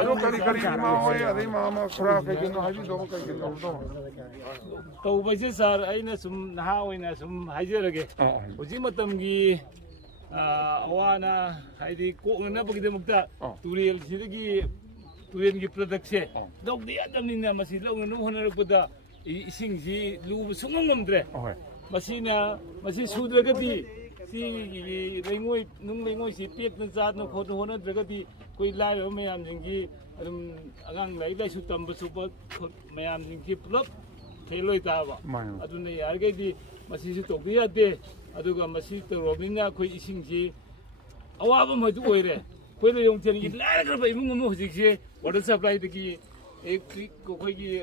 ꯑꯗꯣ ꯀꯔꯤ ꯏꯃꯥ ꯍꯣꯏ ꯑꯗꯩ ꯃꯥꯃ ꯈꯨꯔꯥ ꯀꯩꯀꯩꯅꯣ ꯍꯥꯏꯕꯤꯗꯧꯕ ꯀꯩꯀꯩ ꯇꯧꯕꯗꯣ ꯇꯧꯕꯁꯦ ꯁꯥꯔ ꯑꯩꯅ ꯁꯨꯝ ꯅꯍꯥ ꯑꯣꯏꯅ ꯁꯨꯝ ꯍꯥꯏꯖꯔꯒꯦ ꯍꯧꯖꯤꯛ ꯃꯇꯝꯒꯤ ꯑꯋꯥ ꯑꯅꯥ ꯍꯥꯏꯗꯤ ꯀꯣꯛꯅꯅꯕꯒꯤꯗꯃꯛꯇ ꯇꯨꯔꯦꯜꯁꯤꯗꯒꯤ ꯇꯨꯔꯦꯜꯒꯤ ꯄ꯭ꯔꯗꯛꯁꯦ ꯂꯧꯗ ꯌꯥꯗꯕꯅꯤꯅ ꯃꯁꯤ ꯂꯧꯅꯅꯕ ꯍꯣꯠꯅꯔꯛꯄꯗ ꯏꯁꯤꯡꯁꯤ ꯂꯨꯕ ꯁꯨꯡꯉꯝ ꯉꯝꯗ꯭ꯔꯦ ꯃꯁꯤ ꯁꯨꯗ꯭ꯔꯒꯗꯤ ꯁꯤꯒꯤ ꯂꯩꯉꯣꯏ ꯅꯨꯡ ꯂꯩꯉꯣꯏꯁꯤ ꯄꯦꯠꯅ ꯆꯥꯗꯅ ꯈꯣꯠꯇꯅ ꯍꯣꯠꯅꯗ꯭ꯔꯒꯗꯤ ꯑꯩꯈꯣꯏ ꯂꯥꯏꯔꯕ ꯃꯌꯥꯝꯁꯤꯡꯒꯤ ꯑꯗꯨꯝ ꯑꯉꯥꯡ ꯂꯥꯏꯔꯤꯛ ꯂꯥꯏꯁꯨ ꯇꯝꯕ ꯆꯨꯞꯄ ꯃꯌꯥꯝꯁꯤꯡꯁꯤ ꯄꯨꯂꯞ ꯐꯦꯜ ꯇꯥꯕ ꯑꯗꯨꯅ ꯌꯥꯔꯤꯈꯩꯗꯤ ꯃꯁꯤꯁꯨ ꯇꯧꯕ ꯌꯥꯗꯦ ꯑꯗꯨꯒ ꯃꯁꯤ ꯇꯧꯔꯕꯅꯤꯅ ꯑꯩꯈꯣꯏ ꯏꯁꯤꯡꯁꯤ ꯑꯋꯥꯕ ꯑꯃꯁꯨ ꯑꯣꯏꯔꯦ ꯑꯩꯈꯣꯏꯅ ꯌꯣꯡꯊꯦꯟꯒꯤ ꯂꯥꯏꯔꯈ꯭ꯔꯕ ꯏꯃꯨꯡ ꯑꯃ ꯍꯧꯖꯤꯛꯁꯦ ꯋꯥꯇꯔ ꯁꯄ꯭ꯂꯥꯏꯗꯒꯤ ꯑꯩꯈꯣꯏꯒꯤ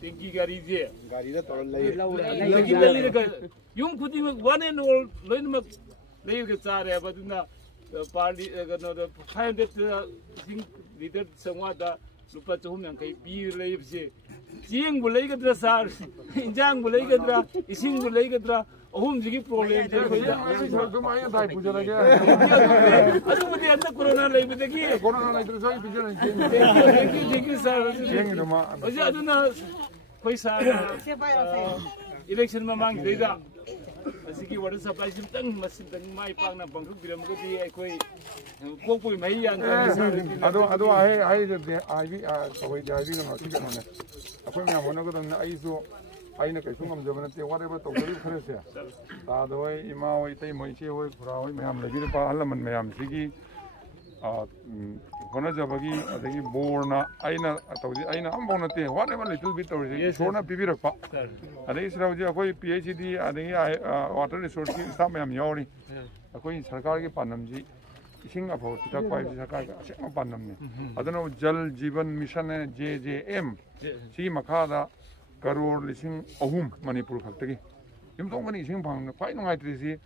ꯇꯦꯡꯀꯤ ꯒꯥꯔꯤꯁꯦ ꯒꯥꯔꯤꯗ ꯇꯧꯔ ꯂꯩꯔꯒ ꯌꯨꯝ ꯈꯨꯗꯤꯡꯃꯛ ꯋꯥꯟ ꯑꯦꯟ ꯑꯣꯜ ꯂꯣꯏꯅꯃꯛ ꯂꯩꯔꯒ ꯆꯥꯔꯦꯕ ꯑꯗꯨꯅ ꯀꯩꯅꯣꯗ 500 ꯏꯁꯤꯡ ꯂꯤꯇꯔ 500ꯗ ꯂꯨꯄꯥ 350 ꯄꯤꯔ ꯂꯩꯕꯁꯦ ꯆꯦꯡꯕꯨ ꯂꯩꯒꯗ꯭ꯔꯥ ꯁꯥꯔ ꯏꯟꯖꯥꯡꯕꯨ ꯂꯩꯒꯗ꯭ꯔꯥ ꯏꯁꯤꯡꯕꯨ ꯂꯩꯒꯗ꯭ꯔꯥ ꯑꯍꯨꯝꯁꯤꯒꯤ ꯄ꯭ꯔꯣꯕ꯭ꯂꯦꯝꯁꯦ ꯑꯩꯈꯣꯏꯗ ꯑꯗꯨꯕꯨꯗꯤ ꯍꯟꯗꯛ ꯀꯣꯔꯣꯅꯥ ꯂꯩꯕꯗꯒꯤ ꯊꯦꯡꯛ ꯌꯨ ꯁꯥꯔ ꯍꯧꯖꯤꯛ ꯑꯗꯨꯅ ꯑꯩꯈꯣꯏ ꯁꯥꯔ ꯏꯂꯦꯛꯁꯟ ꯃꯃꯥꯡꯁꯤꯗꯩꯗ ꯑꯁꯤꯒꯤ ꯋꯥꯇꯔ ꯁꯄ꯭ꯂꯥꯏꯁꯤ ꯃꯁꯤꯇꯪ ꯃꯥꯏ ꯄꯥꯛꯅ ꯄꯥꯡꯊꯣꯛꯄꯤꯔꯝꯃꯒꯗꯤ ꯑꯩꯈꯣꯏ ꯄꯣꯛꯄꯒꯤ ꯃꯍꯩ ꯌꯥꯟꯗ꯭ꯔꯕꯅꯤ ꯑꯗꯣ ꯍꯥꯏꯕꯤꯒꯅꯣ ꯁꯤ ꯀꯩꯅꯣꯅꯦ ꯑꯩꯈꯣꯏ ꯃꯌꯥꯝ ꯍꯣꯠꯅꯒꯗꯕꯅꯤ ꯑꯩꯅ ꯀꯩꯁꯨ ꯉꯝꯖꯕ ꯅꯠꯇꯦ ꯋꯥꯠꯑꯦꯕ ꯇꯧꯖꯔꯤꯕ ꯈꯔꯁꯦ ꯇꯥꯗ ꯍꯣꯏ ꯏꯃꯥ ꯍꯣꯏ ꯏꯇꯩꯃ ꯏꯆꯦ ꯍꯣꯏ ꯈꯨꯔꯥ ꯍꯣꯏ ꯃꯌꯥꯝ ꯂꯩꯕꯤꯔꯤꯕ ꯑꯍꯜ ꯂꯃꯟ ꯃꯌꯥꯝꯁꯤꯒꯤ ꯍꯣꯠꯅꯖꯕꯒꯤ ꯑꯗꯒꯤ ꯕꯣꯔꯅ ꯑꯩꯅ ꯑꯃꯐꯥꯎ ꯅꯠꯇꯦ ꯋꯥꯠꯑꯦꯕ ꯂꯤꯇꯜ ꯕꯤꯠ ꯇꯧꯔꯤꯁꯦ ꯏꯁꯣꯔꯅ ꯄꯤꯕꯤꯔꯛꯄ ꯑꯗꯒꯤ ꯁꯤꯗ ꯍꯧꯖꯤꯛ ꯑꯩꯈꯣꯏ PHCD ꯑꯗꯒꯤ ꯋꯥꯇꯔ ꯔꯤꯁꯣꯔꯁꯀꯤ ꯁ꯭ꯇꯥꯐ ꯃꯌꯥꯝ ꯌꯥꯎꯔꯤ ꯑꯩꯈꯣꯏ ꯁꯔꯀꯥꯔꯒꯤ ꯄꯥꯟꯗꯝꯁꯤ ꯏꯁꯤꯡ ꯑꯐꯕ ꯄꯤꯊꯛꯄ ꯍꯥꯏꯕꯁꯤ ꯁꯔꯀꯥꯔꯒꯤ ꯑꯁꯦꯡꯕ ꯄꯥꯟꯗꯝꯅꯤ ꯑꯗꯨꯅ ꯖꯜ ꯖꯤꯕꯟ ꯃꯤꯁꯟ JJM ꯁꯤꯒꯤ ꯃꯈꯥꯗ ꯀꯔꯣꯔ 3,000 ꯃꯅꯤꯄꯨꯔ ꯈꯛꯇꯒꯤ ꯌꯨꯝꯊꯣꯡꯈꯨꯗꯤꯡ ꯏꯁꯤꯡ ꯐꯪꯕ ꯈ꯭ꯋꯥꯏ ꯅꯨꯡꯉꯥꯏꯇ꯭ꯔꯤꯁꯤ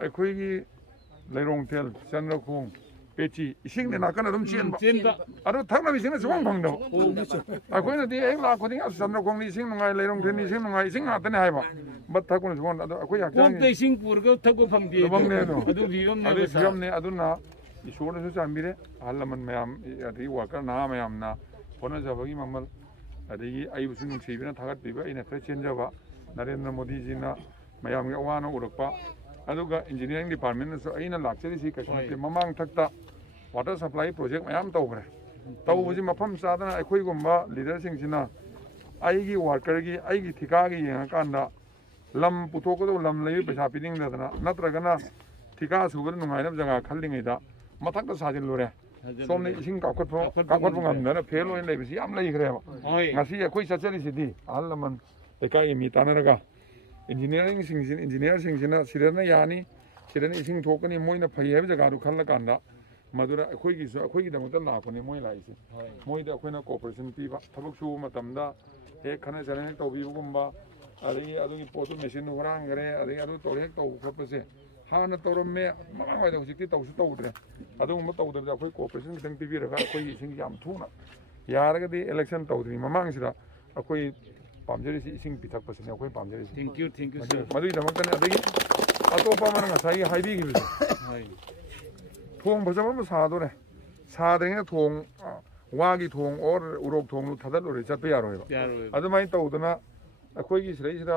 ꯑꯩꯈꯣꯏꯒꯤ ꯂꯩꯔꯣꯡꯊꯦꯜ ꯆꯟꯗ꯭ꯔꯈꯣꯡ ꯄꯦꯆꯤ ꯏꯁꯤꯡꯗ ꯅꯥꯀꯟ ꯑꯗꯨꯝ ꯆꯦꯟꯕ ꯑꯗꯨ ꯊꯛꯅꯕ ꯏꯁꯤꯡꯅ ꯁꯨꯡꯐꯪ ꯐꯪꯗꯕ ꯑꯩꯈꯣꯏꯅꯗꯤ ꯍꯦꯛ ꯂꯥꯛ ꯈꯨꯗꯤꯡ ꯆꯟꯗ꯭ꯔꯈꯣꯡꯗꯤ ꯏꯁꯤꯡ ꯅꯨꯡꯉꯥꯏ ꯂꯩꯔꯣꯡꯊꯦꯜ ꯏꯁꯤꯡ ꯅꯨꯡꯉꯥꯏ ꯏꯁꯤꯡ ꯉꯥꯛꯇꯅꯦ ꯍꯥꯏꯕ ꯕꯠ ꯊꯛꯄꯅ ꯁꯨꯡꯐꯪ ꯑꯗꯣ ꯑꯩꯈꯣꯏ ꯍꯛꯆꯥꯡ ꯏꯁꯤꯡ ꯄꯨꯔꯒ ꯊꯛꯄ ꯐꯪꯗꯦ ꯑꯗꯨ ꯐꯤꯕꯝꯅꯦ ꯑꯗꯨꯅ ꯏꯁꯣꯔꯅꯁꯨ ꯆꯥꯟꯕꯤꯔꯦ ꯑꯍꯜ ꯂꯃꯟ ꯃꯌꯥꯝ ꯑꯗꯒꯤ ꯋꯥꯀꯔ ꯅꯍꯥ ꯃꯌꯥꯝꯅ ꯍꯣꯠꯅꯖꯕꯒꯤ ꯃꯃꯜ ꯑꯗꯒꯤ ꯑꯩꯕꯨꯁꯨ ꯅꯨꯡꯁꯤꯕꯤꯅ ꯊꯥꯒꯠꯄꯤꯕ ꯑꯩꯅ ꯈꯔ ꯆꯦꯟꯖꯕ ꯅꯔꯦꯟꯗ꯭ꯔ ꯃꯣꯗꯤꯖꯤꯅ ꯃꯌꯥꯝꯒꯤ ꯑꯋꯥ ꯑꯅꯥ ꯎꯔꯛꯄ ꯑꯗꯨꯒ ꯏꯟꯖꯤꯅꯤꯌꯥꯔꯤꯡ ꯗꯤꯄꯥꯔꯠꯃꯦꯟꯅꯁꯨ ꯑꯩꯅ ꯂꯥꯛꯆꯔꯤꯁꯤ ꯀꯩꯁꯨ ꯅꯠꯇꯦ ꯃꯃꯥꯡ ꯊꯛꯇ ꯋꯥꯇꯔ ꯁꯄ꯭ꯂꯥꯏ ꯄ꯭ꯔꯣꯖꯦꯛ ꯃꯌꯥꯝ ꯇꯧꯈ꯭ꯔꯦ ꯇꯧꯕꯁꯤ ꯃꯐꯝ ꯆꯥꯗꯅ ꯑꯩꯈꯣꯏꯒꯨꯝꯕ ꯂꯤꯗꯔꯁꯤꯡꯁꯤꯅ ꯑꯩꯒꯤ ꯋꯥꯔꯀꯔꯒꯤ ꯑꯩꯒꯤ ꯊꯤꯀꯥꯒꯤ ꯌꯦꯡꯉꯀꯥꯟꯗ ꯂꯝ ꯄꯨꯊꯣꯛꯀꯗꯕ ꯂꯝ ꯂꯩꯕ ꯄꯩꯁꯥ ꯄꯤꯅꯤꯡꯗꯗꯅ ꯅꯠꯇ꯭ꯔꯒꯅ ꯊꯤꯀꯥ ꯁꯨꯕꯗ ꯅꯨꯡꯉꯥꯏꯅꯕ ꯖꯒꯥ ꯈꯜꯂꯤꯉꯩꯗ ꯃꯊꯛꯇ ꯁꯥꯖꯤꯜꯂꯨꯔꯦ ꯁꯣꯝꯗ ꯏꯁꯤꯡ ꯀꯥꯞꯈꯠꯄ ꯉꯝꯗꯅ ꯐꯦꯜ ꯑꯣꯏꯅ ꯂꯩꯕꯁꯤ ꯌꯥꯝ ꯂꯩꯈ꯭ꯔꯦꯕ ꯉꯁꯤ ꯑꯩꯈꯣꯏ ꯆꯠꯆꯔꯤꯁꯤꯗꯤ ꯑꯍꯜ ꯂꯃꯟ ꯂꯩꯀꯥꯏꯒꯤ ꯃꯤ ꯇꯥꯟꯅꯔꯒ ꯏꯟꯖꯤꯅꯤꯌꯥꯔꯁꯤꯡꯁꯤꯅ ꯁꯤꯗꯅ ꯌꯥꯅꯤ ꯁꯤꯗꯅ ꯏꯁꯤꯡ ꯊꯣꯛꯀꯅꯤ ꯃꯣꯏꯅ ꯐꯩ ꯍꯥꯏꯕ ꯖꯒꯥꯗꯨ ꯈꯜꯂꯀꯥꯟꯗ ꯃꯗꯨꯗ ꯑꯩꯈꯣꯏꯒꯤꯗꯃꯛꯇ ꯂꯥꯛꯄꯅꯤ ꯃꯣꯏ ꯂꯥꯛꯏꯁꯦ ꯃꯣꯏꯗ ꯑꯩꯈꯣꯏꯅ ꯀooperation ꯄꯤꯕ ꯊꯕꯛ ꯁꯨꯕ ꯃꯇꯝꯗ ꯍꯦꯛ ꯈꯠꯅ ꯆꯩꯅ ꯍꯦꯛ ꯇꯧꯕꯤꯕꯒꯨꯝꯕ ꯑꯗꯒꯤ ꯑꯗꯨꯒꯤ ꯄꯣꯠꯇꯨ ꯃꯦꯆꯤꯟꯗꯨ ꯍꯨꯔꯥꯟꯈ꯭ꯔꯦ ꯑꯗꯒꯤ ꯑꯗꯨ ꯇꯧꯔꯦ ꯍꯦꯛ ꯇꯧꯕ ꯈꯣꯠꯄꯁꯦ ꯍꯥꯟꯅ ꯇꯧꯔꯝꯃꯦ ꯃꯃꯥꯡꯋꯥꯏꯗ ꯍꯧꯖꯤꯛꯇꯤ ꯇꯧꯗ꯭ꯔꯦ ꯑꯗꯨꯒꯨꯝꯕ ꯇꯧꯗꯕꯤꯗ ꯑꯩꯈꯣꯏ ꯀooperation ꯈꯤꯇꯪ ꯄꯤꯕꯤꯔꯒ ꯑꯩꯈꯣꯏꯒꯤ ꯏꯁꯤꯡ ꯌꯥꯝ ꯊꯨꯅ ꯌꯥꯔꯒꯗꯤ ꯏꯂꯦꯛꯁꯟ ꯇꯧꯗ꯭ꯔꯤ ꯃꯃꯥꯡꯁꯤꯗ ꯑꯩꯈꯣꯏ ꯄꯥꯝꯖꯔꯤꯁꯤ ꯏꯁꯤꯡ ꯄꯤꯊꯛꯄꯁꯤꯅꯤ ꯑꯩꯈꯣꯏ ꯄꯥꯝꯖꯔꯤꯁꯤ ꯃꯗꯨꯒꯤꯗꯃꯛꯇꯅꯤ ꯑꯗꯒꯤ ꯑꯇꯣꯞꯄ ꯑꯃꯅ ꯉꯁꯥꯏꯒꯤ ꯍꯥꯏꯕꯤꯈꯤꯕꯁꯦ ꯊꯣꯡ ꯐꯖꯕ ꯑꯃ ꯁꯥꯗꯣꯔꯦ ꯁꯥꯗ꯭ꯔꯤꯉꯩꯗ ꯊꯣꯡ ꯋꯥꯒꯤ ꯊꯣꯡ ꯑꯣꯔ ꯎꯔꯣꯛ ꯊꯣꯡꯗꯨ ꯊꯥꯗꯠꯂꯨꯔꯦ ꯆꯠꯄ ꯌꯥꯔꯣꯏꯕ ꯑꯗꯨꯃꯥꯏꯅ ꯇꯧꯗꯅ ꯑꯩꯈꯣꯏꯒꯤ ꯁꯤꯗꯩꯁꯤꯗ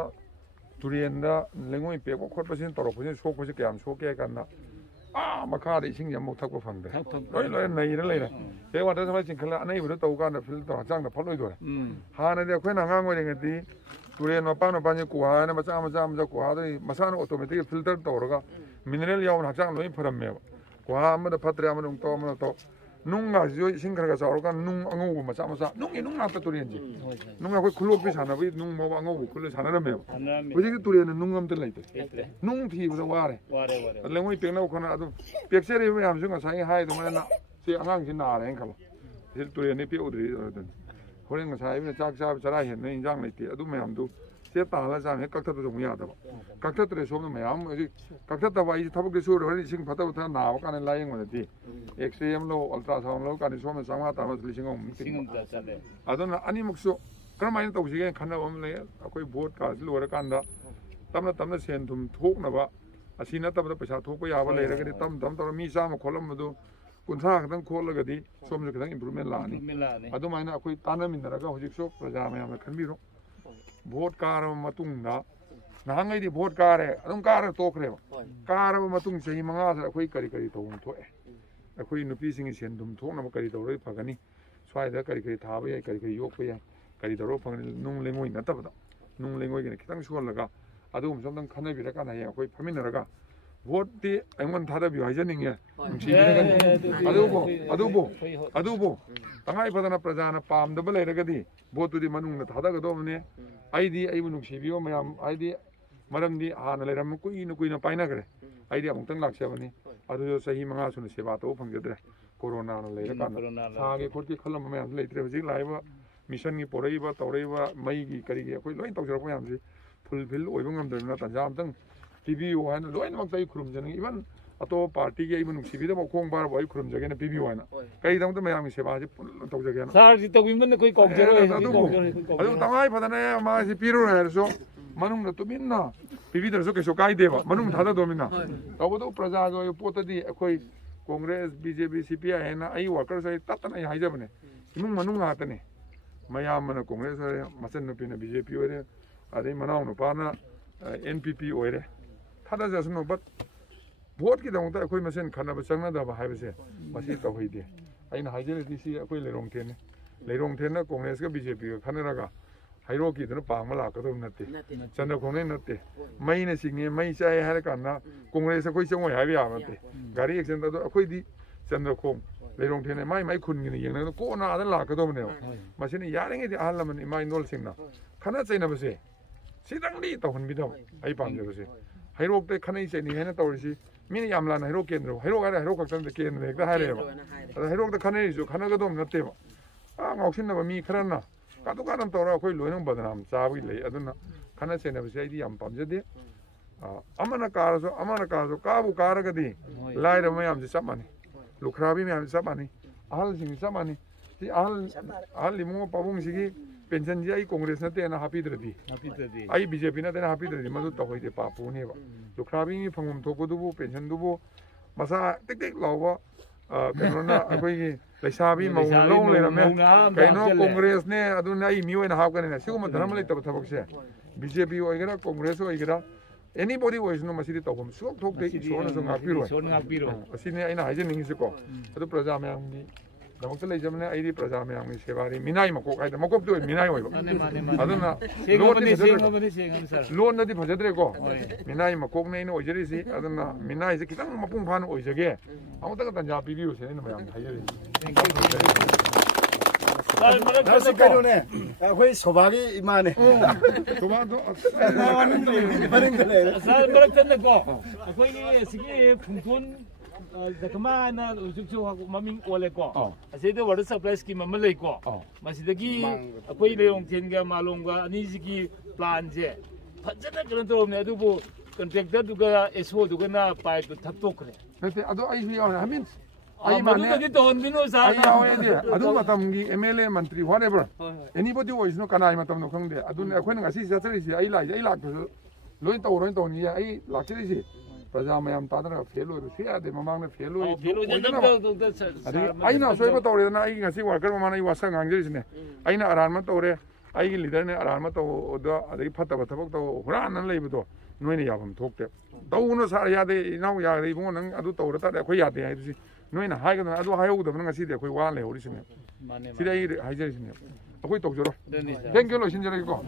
ꯇꯨꯔꯦꯟꯗ ꯂꯩꯉꯣꯏ ꯄꯦꯛꯄ ꯈꯣꯠꯄꯁꯤꯅ ꯇꯧꯔꯛꯄꯁꯤꯅ ꯁꯣꯛꯄꯁꯤ ꯀꯌꯥꯝ ꯁꯣꯛꯀꯦ ꯍꯥꯏ ꯀꯥꯟꯗ ꯃꯈꯥꯗ ꯏꯁꯤꯡꯁꯦ ꯑꯃꯨꯛ ꯊꯛꯄ ꯐꯪꯗ꯭ꯔꯦ ꯂꯣꯏ ꯅꯩꯔ ꯂꯩꯔꯦ ꯍꯦꯛ ꯋꯥꯇꯔ ꯁꯄ꯭ꯂꯥꯏ ꯆꯤꯡꯈꯠꯂ ꯑꯅꯩꯕꯗ ꯇꯧ ꯀꯥꯟꯗ ꯐꯤꯜꯇꯔ ꯍꯛꯆꯥꯡꯗ ꯐꯠꯂꯣꯏꯗꯣꯔꯦ ꯍꯥꯟꯅꯗꯤ ꯑꯩꯈꯣꯏꯅ ꯑꯉꯥꯡ ꯑꯣꯏꯔꯤꯉꯩꯗꯤ ꯇꯨꯔꯦꯟ ꯃꯄꯥꯟꯁꯦ ꯀꯨꯍꯥꯅ ꯃꯆꯥ ꯀꯨꯍꯥꯗꯒꯤ ꯃꯁꯥꯅ ꯑꯣꯇꯣꯃꯦꯇꯤꯛ ꯐꯤꯜꯇꯔ ꯇꯧꯔꯒ ꯃꯤꯅꯔꯦꯜꯌꯥꯎꯅ ꯍꯛꯆꯥꯡ ꯂꯣꯏ ꯐꯔꯝꯃꯦꯕ ꯀꯨꯍꯥ ꯑꯃꯗ ꯐꯠꯇ꯭ꯔꯦ ꯑꯃꯗ ꯑꯃꯨꯛ ꯇꯧ ꯑꯃꯗ ꯇꯧ ꯅꯨꯡꯒꯁꯤꯁꯨ ꯏꯁꯤꯡ ꯈꯔ ꯆꯥꯎꯔꯀꯥꯟꯗ ꯅꯨꯡ ꯑꯉꯧꯕ ꯃꯆꯥ ꯅꯨꯡꯒꯤ ꯅꯨꯡ ꯉꯥꯛꯇ ꯇꯨꯔꯦꯟꯁꯦ ꯅꯨꯡ ꯑꯩꯈꯣꯏ ꯈꯨꯂꯣꯛꯄꯤ ꯁꯥꯟꯅꯕꯒꯤ ꯅꯨꯡ ꯐꯥꯎꯕ ꯑꯉꯧꯕ ꯈꯨꯜꯂ ꯁꯥꯟꯅꯔꯝꯃꯦꯕ ꯍꯧꯖꯤꯛꯇꯤ ꯇꯨꯔꯦꯟꯗ ꯅꯨꯡ ꯑꯝꯇ ꯂꯩꯇ꯭ꯔꯦ ꯅꯨꯡ ꯊꯤꯕꯗ ꯋꯥꯔꯦ ꯂꯩꯉꯣꯏ ꯄꯦꯛꯅꯕ ꯈꯣꯠꯅ ꯑꯗꯨ ꯄꯦꯛꯆꯔꯤꯕ ꯃꯌꯥꯝꯁꯨ ꯉꯁꯥꯏ ꯍꯥꯏꯗꯨꯃꯥꯏꯅ ꯁꯤ ꯑꯉꯥꯡꯁꯤ ꯅꯥꯔꯦꯅ ꯈꯜꯂꯣ ꯁꯤ ꯇꯨꯔꯦꯟꯗꯩ ꯄꯦꯛꯎꯗ꯭ꯔꯤ ꯑꯗꯨꯅꯤ ꯍꯣꯔꯦꯟ ꯉꯁꯥꯏ ꯑꯩꯅ ꯆꯥꯛ ꯆꯥꯕ ꯆꯔꯥ ꯍꯦꯟꯕ ꯏꯟꯖꯥꯡ ꯂꯩꯇꯦ ꯑꯗꯨ ꯃꯌꯥꯝꯗꯨ ꯆꯦ ꯇꯥꯍꯜꯂ ꯆꯥꯅ ꯍꯦꯛ ꯀꯛꯊꯠꯄꯁꯨ ꯑꯃꯨꯛ ꯌꯥꯗꯕ ꯀꯛꯊꯠꯇ꯭ꯔꯦ ꯁꯣꯝꯗ ꯃꯌꯥꯝ ꯍꯧꯖꯤꯛ ꯀꯛꯊꯠꯇꯕ ꯑꯩꯁꯤ ꯊꯕꯛꯇꯤ ꯁꯨꯔ ꯍꯣꯔꯦꯟ ꯏꯁꯤꯡ ꯐꯠꯇꯕ ꯊꯛ ꯅꯥꯕ ꯀꯥꯟꯗ ꯂꯥꯏꯌꯦꯡꯕꯗꯗꯤ ꯑꯦꯛꯁꯔꯦ ꯑꯃ ꯂꯧ ꯑꯜꯇ꯭ꯔꯥ ꯁꯥꯎꯟ ꯂꯧ ꯀꯥꯟꯗ ꯁꯣꯝꯗ 500 ꯇꯥꯔꯁꯨ 3,000 ꯑꯗꯨꯅ ꯑꯅꯤꯃꯛꯁꯨ ꯀꯔꯝꯍꯥꯏꯅ ꯇꯧꯁꯤꯒꯦ ꯈꯟꯅꯕ ꯑꯃ ꯂꯩ ꯑꯩꯈꯣꯏ ꯚꯣꯠ ꯀꯥꯔꯗ ꯂꯣꯏꯔꯀꯥꯟꯗ ꯇꯞꯅ ꯁꯦꯟ ꯊꯨꯝ ꯊꯣꯛꯅꯕ ꯑꯁꯤ ꯅꯠꯇꯕꯗ ꯄꯩꯁꯥ ꯊꯣꯛꯄ ꯌꯥꯕ ꯂꯩꯔꯒꯗꯤ ꯇꯞꯅ ꯇꯧꯔ ꯃꯤ 100 ꯈꯣꯠꯂꯝꯕꯗꯨ ꯀꯨꯟꯊ꯭ꯔꯥ ꯈꯛꯇꯪ ꯈꯣꯠꯂꯒꯗꯤ ꯁꯣꯝꯁꯨ ꯈꯤꯇꯪ ꯏꯝꯄ꯭ꯔꯨꯚꯃꯦꯟ ꯂꯥꯛꯑꯅꯤ ꯑꯗꯨꯃꯥꯏꯅ ꯑꯩꯈꯣꯏ ꯇꯥꯟꯅꯃꯤꯟꯅꯔꯒ ꯍꯧꯖꯤꯛꯁꯨ ꯄ꯭ꯔꯖꯥ ꯃꯌꯥꯝꯅ ꯈꯟꯕꯤꯔꯣ ꯚꯣꯠ ꯀꯥꯔꯕ ꯃꯇꯨꯡꯗ ꯅꯍꯥꯟꯉꯩꯗꯤ ꯚꯣꯠ ꯀꯥꯔꯦ ꯑꯗꯨꯝ ꯀꯥꯔꯒ ꯇꯣꯛꯈ꯭ꯔꯦꯕ ꯀꯥꯔꯕ ꯃꯇꯨꯡ ꯆꯍꯤ 5ꯁꯤꯗ ꯑꯩꯈꯣꯏ ꯀꯔꯤ ꯇꯧꯐꯝ ꯊꯣꯛꯑꯦ ꯑꯩꯈꯣꯏ ꯅꯨꯄꯤꯁꯤꯡꯒꯤ ꯁꯦꯟꯊꯨꯝ ꯊꯣꯛꯅꯕ ꯀꯔꯤ ꯇꯧꯔꯒ ꯐꯒꯅꯤ ꯁ꯭ꯋꯥꯏꯗ ꯀꯔꯤ ꯊꯥꯕ ꯌꯥꯏ ꯀꯔꯤ ꯌꯣꯛꯄ ꯌꯥꯏ ꯀꯔꯤ ꯇꯧꯔꯒ ꯐꯒꯅꯤ ꯅꯨꯡ ꯂꯩꯉꯣꯏ ꯅꯠꯇꯕꯗ ꯅꯨꯡ ꯂꯩꯉꯣꯏꯒꯤꯅ ꯈꯤꯇꯪ ꯁꯣꯜꯂꯒ ꯑꯗꯨꯒꯨꯝꯕꯁꯨ ꯑꯝꯇꯪ ꯈꯟꯅꯕꯤꯔꯀꯥꯟꯗ ꯍꯌꯦꯡ ꯑꯩꯈꯣꯏ ꯐꯝꯃꯤꯟꯅꯔꯒ ꯚꯣꯠꯇꯤ ꯑꯩꯉꯣꯟꯗ ꯊꯥꯗꯕꯤꯌꯨ ꯍꯥꯏꯖꯅꯤꯡꯉꯦ ꯅꯨꯡꯁꯤꯕꯤꯔꯒꯗꯤ ꯑꯗꯨꯕꯨ ꯇꯉꯥꯏ ꯐꯗꯅ ꯄ꯭ꯔꯖꯥꯅ ꯄꯥꯝꯗꯕ ꯂꯩꯔꯒꯗꯤ ꯚꯣꯠꯇꯨꯗꯤ ꯃꯅꯨꯡꯗ ꯊꯥꯗꯒꯗꯧꯕꯅꯤ ꯑꯩꯗꯤ ꯑꯩꯕꯨ ꯅꯨꯡꯁꯤꯕꯤꯌꯣ ꯃꯌꯥꯝ ꯍꯥꯏꯗꯤ ꯃꯔꯝꯗꯤ ꯍꯥꯟꯅ ꯂꯩꯔꯝꯕ ꯀꯨꯏꯅ ꯄꯥꯏꯅꯈ꯭ꯔꯦ ꯑꯩꯗꯤ ꯑꯃꯨꯛꯇꯪ ꯂꯥꯛꯆꯕꯅꯤ ꯑꯗꯨꯁꯨ ꯆꯍꯤ 5 ꯁꯨꯅ ꯁꯦꯕꯥ ꯇꯧꯕ ꯐꯪꯖꯗ꯭ꯔꯦ ꯀꯣꯔꯣꯅꯥꯅ ꯂꯩꯔꯀꯥꯟꯗ ꯊꯥꯒꯤ ꯈꯣꯠꯀꯤ ꯈꯜꯂꯝꯕ ꯃꯌꯥꯝꯁꯨ ꯂꯩꯇ꯭ꯔꯦ ꯍꯧꯖꯤꯛ ꯂꯥꯛꯏꯕ ꯃꯤꯁꯟꯒꯤ ꯄꯣꯔꯛꯏꯕ ꯇꯧꯔꯛꯏꯕ ꯃꯩꯒꯤ ꯀꯔꯤꯒꯤ ꯑꯩꯈꯣꯏ ꯂꯣꯏ ꯇꯧꯖꯔꯛꯄ ꯃꯌꯥꯝꯁꯤ ꯐꯨꯜꯐꯤꯜ ꯑꯣꯏꯕ ꯉꯝꯗꯕꯅꯤ나 ꯇꯟꯖꯥ ꯑꯝꯇꯪ ꯄꯤꯕꯤꯌꯨ ꯍꯥꯏꯅ ꯂꯣꯏꯅꯃꯛꯇ ꯑꯩ ꯈꯨꯔꯨꯝꯖꯅꯤꯡꯉꯤ ꯏꯚꯟ ꯑꯇꯣꯞꯄ ꯄꯥꯔꯇꯤꯒꯤ ꯑꯩꯕꯨ ꯅꯨꯡꯁꯤꯕꯤꯗꯕ ꯈꯣꯡ ꯄꯥꯔꯕ ꯑꯩ ꯈꯨꯔꯨꯝꯖꯒꯦꯅ ꯄꯤꯕꯤꯌꯨ ꯍꯥꯏꯅ ꯀꯩꯒꯤꯗꯃꯛꯇ ꯃꯌꯥꯝꯒꯤ ꯁꯦꯕꯥꯁꯤ ꯄꯨꯟꯅ ꯇꯧꯖꯒꯦꯅ ꯁꯥꯔꯁꯤ ꯇꯧꯕꯤꯃꯟꯅ ꯑꯩꯈꯣꯏ ꯀꯧꯖꯔꯣꯏ ꯑꯗꯨ ꯇꯉꯥꯏ ꯐꯗꯅ ꯃꯥꯁꯤ ꯄꯤꯔꯨꯔꯣꯏ ꯍꯥꯏꯔꯁꯨ ꯃꯅꯨꯡꯗ ꯇꯨꯃꯤꯟꯅ ꯄꯤꯕꯤꯗ꯭ꯔꯁꯨ ꯀꯩꯁꯨ ꯀꯥꯏꯗꯦꯕ ꯃꯅꯨꯡ ꯊꯥꯗꯗꯧꯅꯤꯅ ꯇꯧꯕꯇꯕꯨ ꯄ꯭ꯔꯖꯥꯒꯤ ꯑꯣꯏꯕ ꯄꯣꯠꯇꯗꯤ ꯑꯩꯈꯣꯏ ꯀꯣꯡꯒ꯭ꯔꯦꯁ ꯕꯤꯖꯦꯄꯤ CPI ꯍꯥꯏꯅ ꯑꯩ ꯋꯥꯀꯔꯁ ꯑꯩ ꯇꯠꯇꯅ ꯑꯩ ꯍꯥꯏꯖꯕꯅꯦ ꯏꯃꯨꯡ ꯃꯅꯨꯡ ꯉꯥꯛꯇꯅꯦ ꯃꯌꯥꯝꯕꯅ ꯀꯣꯡꯒ꯭ꯔꯦꯁ ꯑꯣꯏꯔꯦ ꯃꯆꯟꯅꯨꯄꯤꯅ BJP ꯑꯣꯏꯔꯦ ꯑꯗꯩ ꯃꯅꯥꯎ ꯅꯨꯄꯥꯅ NPP ꯑꯣꯏꯔꯦ ꯊꯥꯗꯖꯁꯅꯨ ꯕꯠ ꯚꯣꯠꯀꯤꯗꯃꯛꯇ ꯑꯩꯈꯣꯏ ꯃꯁꯦꯟ ꯈꯟꯅꯕ ꯆꯪꯅꯗꯕ ꯍꯥꯏꯕꯁꯦ ꯃꯁꯤ ꯇꯧꯍꯩꯗꯦ ꯑꯩꯅ ꯍꯥꯏꯖꯔꯤꯗꯤ ꯁꯤ ꯑꯩꯈꯣꯏ ꯂꯩꯔꯣꯡꯊꯦꯟꯅꯤ ꯂꯩꯔꯣꯡꯊꯦꯟꯅ ꯀꯣꯡꯒ꯭ꯔꯦꯁꯀ BJPꯒ ꯈꯟꯅꯔꯒ ꯍꯩꯔꯣꯛꯀꯤꯗꯨꯅ ꯄꯥꯡꯕ ꯂꯥꯛꯀꯗꯧꯕ ꯅꯠꯇꯦ ꯆꯟꯗ꯭ꯔꯈꯣꯡꯗꯩ ꯅꯠꯇꯦ ꯃꯩꯅ ꯆꯤꯡꯉꯦ ꯃꯩ ꯆꯥꯏ ꯍꯥꯏꯔ ꯀꯥꯟꯗ ꯀꯣꯡꯒ꯭ꯔꯦꯁ ꯑꯩꯈꯣꯏ ꯆꯪꯉꯣꯏ ꯍꯥꯏꯕ ꯌꯥꯕ ꯅꯠꯇꯦ ꯒꯥꯔꯤ ꯑꯦꯛꯁꯤꯗꯦꯟ ꯑꯗꯣ ꯑꯩꯈꯣꯏꯗꯤ ꯆꯟꯗ꯭ꯔꯈꯣꯡ ꯂꯩꯔꯣꯡꯊꯦꯟꯅ ꯃꯥꯏ ꯈꯨꯟꯒꯤꯅ ꯌꯦꯡꯅꯒ ꯀꯣꯟꯅ ꯑꯥꯗ ꯂꯥꯛꯀꯗꯧꯕꯅꯦꯕ ꯃꯁꯤꯅ ꯌꯥꯔꯤꯉꯩꯗꯤ ꯑꯍꯜ ꯂꯃꯟ ꯏꯃꯥ ꯏꯅꯣꯜꯁꯤꯡꯅ ꯈꯟꯅ ꯆꯩꯅꯕꯁꯦ ꯁꯤꯗꯪꯗꯤ ꯇꯧꯍꯟꯕꯤꯗꯕ ꯑꯩ ꯄꯥꯝꯖꯕꯁꯦ ꯍꯩꯔꯣꯛꯇ ꯈꯟꯅꯩ ꯆꯩꯅꯩ ꯍꯥꯏꯅ ꯇꯧꯔꯤꯁꯤ ꯃꯤꯅ ꯌꯥꯝ ꯂꯥꯟꯅ ꯍꯩꯔꯣꯛ ꯀꯦꯟꯗ꯭ꯔ ꯍꯩꯔꯣꯛ ꯍꯥꯏꯔ ꯍꯩꯔꯣꯛ ꯈꯛꯇꯪꯗ ꯀꯦꯟꯗ꯭ꯔ ꯍꯦꯛꯇ ꯍꯥꯏꯔꯛꯑꯦꯕ ꯑꯗ ꯍꯩꯔꯣꯛꯇ ꯈꯟꯅꯔꯤꯁꯨ ꯈꯟꯅꯒꯗꯧꯕ ꯅꯠꯇꯦꯕ ꯉꯥꯎꯁꯤꯟꯅꯕ ꯃꯤ ꯈꯔꯅ ꯀꯥꯇꯨ ꯀꯥꯔꯟ ꯇꯧꯔꯒ ꯑꯩꯈꯣꯏ ꯂꯣꯏꯅꯃꯛ ꯕꯗꯅꯥꯝ ꯆꯥꯕꯒꯤ ꯂꯩ ꯑꯗꯨꯅ ꯈꯟꯅ ꯆꯩꯅꯕꯁꯦ ꯑꯩꯗꯤ ꯌꯥꯝ ꯄꯥꯝꯖꯗꯦ ꯑꯃꯅ ꯀꯥꯔꯁꯨ ꯀꯥꯕꯨ ꯀꯥꯔꯒꯗꯤ ꯂꯥꯏꯔꯕ ꯃꯌꯥꯝꯁꯦ ꯆꯞ ꯃꯥꯟꯅꯩ ꯂꯨꯈ꯭ꯔꯥꯕꯤ ꯃꯌꯥꯝꯁꯦ ꯆꯞ ꯃꯥꯟꯅꯩ ꯑꯍꯜꯁꯤꯡꯁꯦ ꯆꯞ ꯃꯥꯟꯅꯩ ꯁꯤ ꯑꯍꯜ ꯏꯃꯨꯡ ꯄꯥꯕꯨꯡꯁꯤꯒꯤ ꯄꯦꯟꯁꯟꯁꯤ ꯑꯩ ꯀꯣꯡꯒ꯭ꯔꯦꯁ ꯅꯠꯇꯦꯅ ꯍꯥꯞꯄꯤꯗ꯭ꯔꯗꯤ ꯑꯩ BJP ꯅꯠꯇꯦꯅ ꯍꯥꯞꯄꯤꯗ꯭ꯔꯗꯤ ꯃꯗꯨ ꯇꯧꯍꯩꯗꯦ ꯄꯥꯞꯄꯨꯅꯦꯕ ꯂꯨꯈ꯭ꯔꯥꯕꯤꯒꯤ ꯐꯪꯐꯝ ꯊꯣꯛꯄꯗꯨꯕꯨ ꯄꯦꯟꯁꯟꯗꯨꯕꯨ ꯃꯁꯥ ꯇꯤꯛ ꯇꯤꯛ ꯂꯥꯎꯕ ꯀꯩꯅꯣꯅ ꯑꯩꯈꯣꯏꯒꯤ ꯂꯩꯁꯥꯕꯤ ꯃꯧꯅ ꯂꯧ ꯂꯩꯔꯝꯃꯦ ꯀꯩꯅꯣ ꯀꯣꯡꯒ꯭ꯔꯦꯁꯅꯦ ꯑꯗꯨꯅ ꯑꯩ ꯃꯤꯑꯣꯏꯅ ꯍꯥꯞꯀꯅꯤꯅ ꯁꯤꯒꯨꯝꯕ ꯙꯔꯃ ꯂꯩꯇꯕ ꯊꯕꯛꯁꯦ BJP ꯑꯣꯏꯒꯦꯔꯥ ꯀꯣꯡꯒ꯭ꯔꯦꯁ ꯑꯣꯏꯒꯦꯔꯥ ꯑꯦꯅꯤꯕꯣꯗꯤ ꯑꯣꯏꯁꯅꯨ ꯃꯁꯤꯗꯤ ꯇꯧꯐꯝ ꯁꯨꯡꯊꯣꯛ ꯊꯣꯛꯇꯦ ꯏꯁꯣꯔꯅꯁꯨ ꯉꯥꯛꯄꯤꯔꯣꯏ ꯑꯁꯤꯅꯤ ꯑꯩꯅ ꯍꯥꯏꯖꯅꯤꯡꯉꯤꯁꯤꯀꯣ ꯑꯗꯨ ꯄ꯭ꯔꯖꯥ ꯃꯌꯥꯝꯒꯤ ꯗꯃꯛꯇ ꯂꯩꯖꯕꯅꯦ ꯑꯩꯗꯤ ꯄ꯭ꯔꯖꯥ ꯃꯌꯥꯝꯒꯤ ꯁꯦꯕꯥꯗꯤ ꯃꯤꯅꯥꯏ ꯃꯀꯣꯛ ꯍꯥꯏꯗꯅ ꯃꯀꯣꯛꯇꯤ ꯑꯣꯏ ꯃꯤꯅꯥꯏ ꯑꯣꯏꯕ ꯑꯗꯨꯅ ꯂꯣꯟꯗꯗꯤ ꯐꯖꯗ꯭ꯔꯦꯀꯣ ꯃꯤꯅꯥꯏ ꯃꯀꯣꯛꯅꯦ ꯑꯩꯅ ꯑꯣꯏꯖꯔꯤꯁꯤ ꯑꯗꯨꯅ ꯃꯤꯅꯥꯏꯁꯦ ꯈꯤꯇꯪ ꯃꯄꯨꯡ ꯐꯥꯅ ꯑꯣꯏꯖꯒꯦ ꯑꯃꯨꯛꯇꯪ ꯇꯟꯖꯥ ꯄꯤꯕꯤꯌꯨꯁꯦ ꯑꯩꯅ ꯃꯌꯥꯝꯗ ꯍꯥꯏꯖꯔꯤꯁꯤ ꯅꯔꯁꯤ ꯀꯩꯅꯣꯅꯦ ꯑꯩꯈꯣꯏ ꯁꯣꯚꯥꯒꯤ ꯏꯃꯥꯅꯦ ꯃꯔꯛꯇꯅꯀꯣ ꯑꯩꯈꯣꯏꯒꯤ ꯁꯤꯒꯤ ꯐꯨꯡꯊꯣꯟ ꯖꯈꯃꯥ ꯍꯥꯏꯅ ꯍꯧꯖꯤꯛꯁꯨ ꯃꯃꯤꯡ ꯑꯣꯜꯂꯦꯀꯣ ꯑꯁꯤꯗ ꯋꯥꯇꯔ ꯁꯄ꯭ꯂꯥꯏ ꯁ꯭ꯀꯤꯝ ꯑꯃ ꯂꯩꯀꯣ ꯃꯁꯤꯗꯒꯤ ꯑꯩꯈꯣꯏ ꯂꯩꯔꯣꯡꯊꯦꯟꯒ ꯃꯥꯂꯣꯝꯒ ꯑꯅꯤꯁꯤꯒꯤ ꯄ꯭ꯂꯥꯟꯁꯦ ꯐꯖꯅ ꯀꯩꯅꯣ ꯇꯧꯔꯕꯅꯦ ꯑꯗꯨꯕꯨ ꯀꯟꯇ꯭ꯔꯦꯛꯇꯔꯗꯨꯒ ꯑꯦꯁꯣꯗꯨꯒꯅ ꯄꯥꯏꯞꯇꯣ ꯊꯛꯇꯣꯛꯈ꯭ꯔꯦ ꯅꯠꯇꯦ ꯑꯗꯣ ꯑꯩꯁꯨ ꯌꯥꯎꯔꯦ ꯍꯥꯏꯃꯤꯟ ꯃꯗꯨꯗꯤ ꯇꯧꯍꯟꯕꯤꯅꯨ ꯑꯩ ꯌꯥꯎꯋꯦꯗꯤ ꯑꯗꯨ ꯃꯇꯝꯒꯤ MLA ꯃꯟꯇ꯭ꯔꯤ ꯋꯥꯠꯑꯦꯕꯔ ꯑꯦꯅꯤꯕꯣꯗꯤ ꯑꯣꯏꯁꯅꯨ ꯀꯅꯥꯒꯤ ꯃꯇꯝꯅꯣ ꯈꯪꯗꯦ ꯑꯗꯨꯅ ꯑꯩꯈꯣꯏꯅ ꯉꯁꯤ ꯆꯠꯆꯔꯤꯁꯤ ꯑꯩ ꯂꯥꯛꯏꯁꯦ ꯑꯩ ꯂꯥꯛꯇ꯭ꯔꯁꯨ ꯂꯣꯏ ꯇꯧꯔꯣꯏ ꯇꯧꯅꯤ ꯑꯩ ꯂꯥꯛꯆꯔꯤꯁꯤ ꯄ꯭ꯔꯖꯥ ꯃꯌꯥꯝ ꯇꯥꯗꯅꯒ ꯐꯦꯜ ꯑꯣꯏꯕꯁꯨ ꯌꯥꯗꯦ ꯃꯃꯥꯡꯗ ꯐꯦꯜ ꯑꯣꯏꯗꯅꯕ ꯑꯗꯒꯤ ꯑꯩꯅ ꯑꯁꯣꯏꯕ ꯇꯧꯔꯦꯗꯅ ꯑꯩ ꯉꯁꯤ ꯋꯥꯔꯀꯔ ꯃꯃꯥꯡꯗ ꯑꯩ ꯋꯥꯁꯛ ꯉꯥꯡꯖꯔꯤꯁꯤꯅꯦ ꯑꯩꯅ ꯑꯔꯥꯟꯕ ꯇꯧꯔꯦ ꯑꯩꯒꯤ ꯂꯤꯗꯔꯅꯦ ꯑꯔꯥꯟꯕ ꯇꯧꯕꯗ ꯑꯗꯒꯤ ꯐꯠꯇꯕ ꯊꯕꯛ ꯇꯧ ꯍꯨꯔꯥꯟꯅ ꯂꯩꯕꯗꯣ ꯅꯣꯏꯅ ꯌꯥꯐꯝ ꯊꯣꯛꯇꯦ ꯇꯧꯒꯅꯨ ꯁꯥꯔ ꯌꯥꯗꯦ ꯏꯅꯥꯎ ꯌꯥꯗꯦ ꯏꯕꯨꯡꯉꯣ ꯅꯪ ꯑꯗꯨ ꯇꯧꯔ ꯇꯥꯔꯦ ꯑꯩꯈꯣꯏ ꯌꯥꯗꯦ ꯍꯥꯏꯕꯁꯤ ꯅꯣꯏꯅ ꯍꯥꯏꯒꯗꯕꯅ ꯑꯗꯨ ꯍꯥꯏꯍꯧꯗꯕꯅ ꯉꯁꯤꯗꯤ ꯑꯩꯈꯣꯏ ꯋꯥ ꯂꯩꯍꯧꯔꯤꯁꯤꯅꯦ ꯁꯤꯗ ꯑꯩ ꯍꯥꯏꯖꯔꯤꯁꯤꯅꯦ ꯑꯩꯈꯣꯏ ꯇꯧꯖꯔꯣ ꯊꯦꯡꯛ ꯌꯨ ꯂꯣꯏꯁꯤꯟꯖꯔꯒꯦꯀꯣ